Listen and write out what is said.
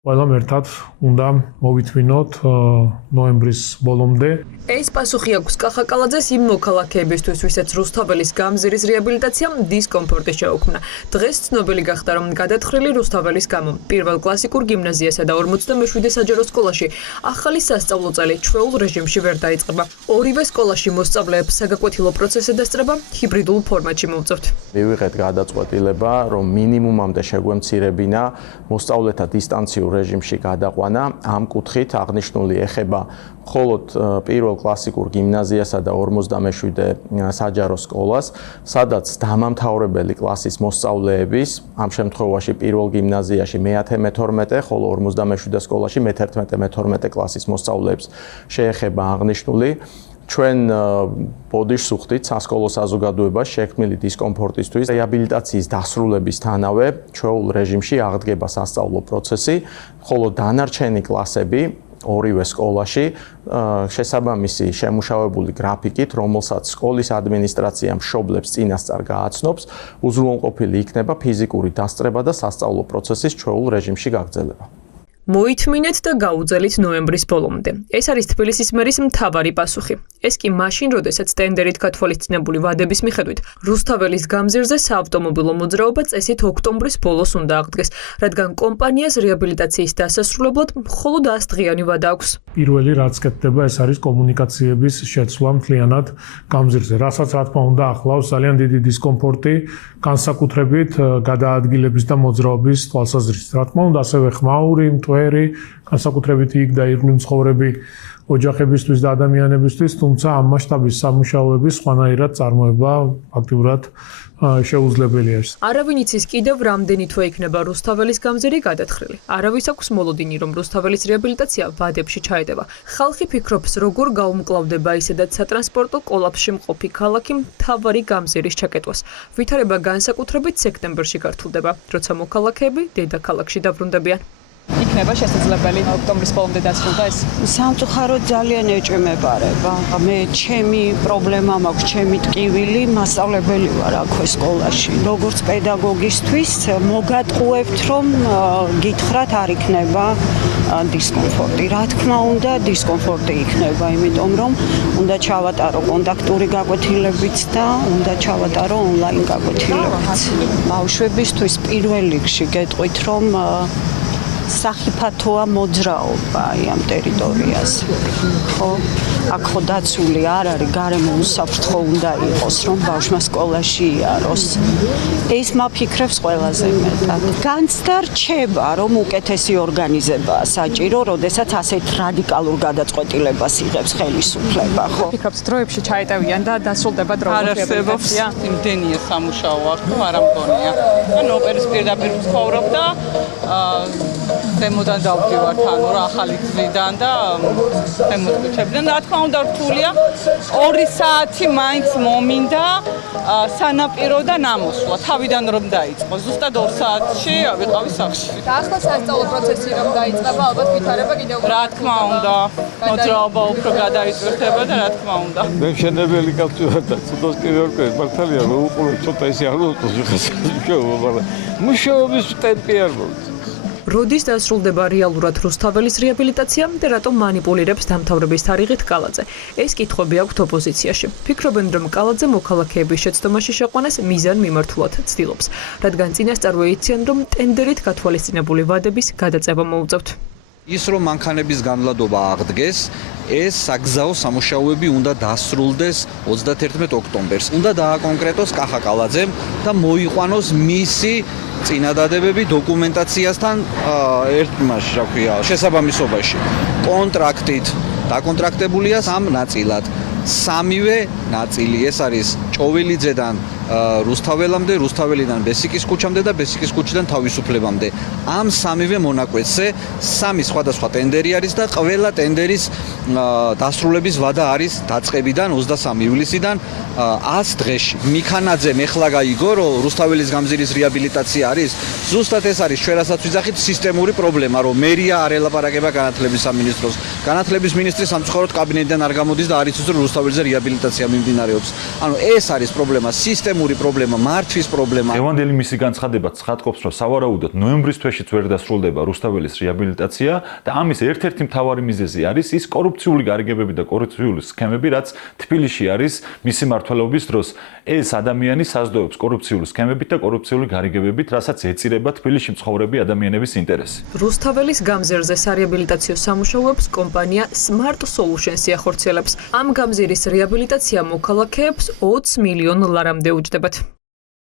ყველამ ერთად უნდა მოვითმინოთ ნოემბრის ბოლომდე. ეს პასუხი აქვს კახაკალაძეს იმ მოქალაქეებისთვის, ვისაც რუსთაველის გამზირის რეაბილიტაციამ დისკომფორტი შეუქმნა. დღეს ცნობილი გახდა, რომ გადათხრილი რუსთაველის გამო პირველ კლასიკურ გიმნაზიასა და 47 საჯარო სკოლაში ახალი სასწავლო წელი ჩვეულ რეჟიმში ვერ დაიწყება. ორივე სკოლაში მოსწავლეებს საგაკვეთილო პროცესი დასწრება ჰიბრიდულ ფორმატში მოვწევთ. მივიღეთ გადაწყვეტილება, რომ მინიმუმამდე შეგვემცირებინა მოსწავლეთა დისტანციურ რეჟიმში გადაყვანა. ამ კუთხით აღნიშნული ეხება მხოლოდ პირველ კლასიკურ გიმნაზიასა და 47 საჯარო სკოლას, სადაც დამამთავრებელი კლასის მოსწავლეების, ამ შემთხვევაში პირველ გიმნაზიაში მე-10-მე-12, ხოლო 47 სკოლაში მე-11-მე-12 კლასის მოსწავლეებს შეეხება აღნიშნული. ჩვენ ბოდიშს ვხვდით სასკოლო საზოგადოებას შექმნილი დისკომფორტისთვის რეაბილიტაციის დასრულებისთანავე ჩვეულ რეჟიმში აღდგება სასწავლო პროცესი, ხოლო დანარჩენი კლასები ორივე სკოლაში შესაბამისი შემუშავებული გრაფიკით, რომელსაც სკოლის ადმინისტრაცია მშობლებს წინასწარ გააცნობს, უზრუნველყოფილი იქნება ფიზიკური დასწრება და სასწავლო პროცესის ჩვეულ რეჟიმში გაგრძელება. მოითმინეთ და გაუძელით ნოემბრის ბოლომდე. ეს არის თბილისის მერის მთავარი პასუხი. ეს კი მაშინ, როდესაც ტენდერით გათვალისწინებული ვადების მიხედვით რუსთაველის გამზირზე საავტომობილო მოძრაობა წესით ოქტომბრის ბოლოს უნდა აღდგეს, რადგან კომპანიას რეაბილიტაციის დასასრულებლად მხოლოდ 100 დღიანი ვადა აქვს. პირველი რაც კეთდება, ეს არის კომუნიკაციების შეცვლა მთლიანად გამზირზე, რასაც რა თქმა უნდა ახლავს ძალიან დიდი დისკომფორტი, განსაკუთრებით გადაადგილების და მოძრაობის თვალსაზრისით. რა თქმა უნდა, ასევე ხმაური, მტვერი, განსაკუთრებით იქ და ირგვლივ მცხოვრები ოჯახებისთვის და ადამიანებისთვის, თუმცა ამ მასშტაბის სამუშაოების სხვანაირად წარმოება აქტიურად შეუძლებელია. არავინ იცის კიდევ რამდენი თვე იქნება რუსთაველის გამზირი გადათხრილი. არავის აქვს მოლოდინი, რომ რუსთაველის რეაბილიტაცია ვადებში ჩაედება. ხალხი ფიქრობს, როგორ გაუმკლავდება ისედაც სატრანსპორტო კოლაფსში მყოფი ქალაქი მთავარი გამზირის ჩაკეტვას. ვითარება განსაკუთრებით სექტემბერში გართულდება, როცა მოქალაქეები დედაქალაქში დაბრუნდებიან. იქნება შესაძლებელი ოქტომბრის ბოლომდე დასრულდა ეს? სამწუხაროდ ძალიან ეჭვმეპარება. მე ჩემი პრობლემა მაქვს, ჩემი ტკივილი, მასწავლებელი ვარ აქვე სკოლაში. როგორც პედაგოგისთვის მოგატყუებთ, რომ გითხრათ არ იქნება დისკომფორტი. რა თქმა უნდა, დისკომფორტი იქნება, იმიტომ რომ უნდა ჩავატარო კონტაქტური გაკვეთილებიც და უნდა ჩავატარო ონლაინ გაკვეთილებიც. ბავშვებისთვის პირველ რიგში გეტყვით, რომ სახიფათოა მოძრაობა ამ ტერიტორიაზე. ხო, აქ ხო დაცული არ არის, გარემო უსაფრთხო უნდა იყოს, რომ ბავშვმა სკოლაში იაროს. ეს მაფიქრებს ყველაზე მეტად. განცდა რჩება, რომ უკეთესი ორგანიზებაა საჭირო, როდესაც ასეთ რადიკალურ გადაწყვეტილებას იღებს ხელისუფლება, ხო? ფიქრობთ, დროებში ჩაეტევიან და დასრულდება დროებით რეაბილიტაცია? იმდენია სამუშაო აქ, რომ არ ამგონია. ან ოპერის პირდაპირ ვცხოვრობ და თემოდან დავდივართ, ანუ რა ახალი გზიდან და თემოდ ქუჩებიდან. რა თქმა უნდა, რთულია. 2 საათი მაინც მომინდა სანაპირო და ნამოსვლა. თავიდან რომ დაიწყო. ზუსტად 2 საათში ვიყავი სახლში. და ახლა სასწავლო პროცესი რომ დაიწყება, ალბათ ვითარება კიდევ რა თქმა უნდა, მოძრაობა უფრო გადაიწვირთება და რა თქმა უნდა. მე მშენებელი კაცი ვარ და ცოტას კი ვერ ვქნები, მართალია რომ უყურებ ცოტა ისე არ მოუწევს ვიხასება, მაგრამ მუშაობის ტემპი არ მოუწევს. როდის დასრულდება რეალურად რუსთაველის რეაბილიტაცია და რატომ მანიპულირებს დამთავრების თარიღით კალაძე? ეს კითხვები აქვთ ოპოზიციაში. ფიქრობენ, რომ კალაძე მოქალაქეების შეცდომაში შეყვანას მიზანმიმართულად ცდილობს, რადგან წინასწარ ეიციან, რომ ტენდერით გათვალისწინებული ვადების გადაწევა მოუწევთ. ის რომ მანქანების განლადობა აღდგეს, ეს საგზაო სამუშაოები უნდა დასრულდეს 31 ოქტომბერს. უნდა დააკონკრეტოს კახაკალაძემ და მოიყვანოს მისი წინადადებები დოკუმენტაციასთან ერთმაში, რა ქვია, შესაბამისობაში. კონტრაქტით დაკონტრაქტებულია 3 ნაწილად. სამივე ნაწილი ეს არის ჭოველიძედან რუსთაველამდე, რუსთაველიდან ბესიკის ქუჩამდე და ბესიკის ქუჩიდან თავისუფლებამდე. ამ სამივე მონაკვეთზე 3 სხვადასხვა ტენდერი არის და ყველა ტენდერის დასრულების ვადა არის დაწყებიდან 23 ივლისიდან 100 დღეში. მიქანაძემ ეხლა გაიგო, რომ რუსთაველის გამზირის რეაბილიტაცია არის, ზუსტად ეს არის ჩვენ რასაც ვიძახით სისტემური პრობლემა, რომ მერია არ ელაპარაკება განათლების სამინისტროს. განათლების მინისტრი სამწუხაროდ კაბინეტიდან არ გამოდის და არ იცის, რომ რუსთაველზე რეაბილიტაცია მიმდინარეობს. ანუ ეს არის პრობლემა, სისტემური სისტემური პრობლემა, მართვის პრობლემა. ევანდელი მისი განცხადება ცხადყოფს, რომ სავარაუდოდ ნოემბრის თვეშიც ვერ დასრულდება რუსთაველის რეაბილიტაცია და ამის ერთ-ერთი მთავარი მიზეზი არის ის კორუფციული გარიგებები და კორუფციული სქემები, რაც თბილისში არის მისი მმართველობის დროს. ეს ადამიანი საზრდოობს კორუფციული სქემებით და კორუფციული გარიგებებით, რასაც ეწირება თბილისში მცხოვრები ადამიანების ინტერესი. რუსთაველის გამზირზე სარეაბილიტაციო სამუშაოებს კომპანია Smart Solutions-ი ახორციელებს. ამ გამზირის რეაბილიტაცია მოქალაქეებს 20 მილიონ ლარამდე უჯდებათ.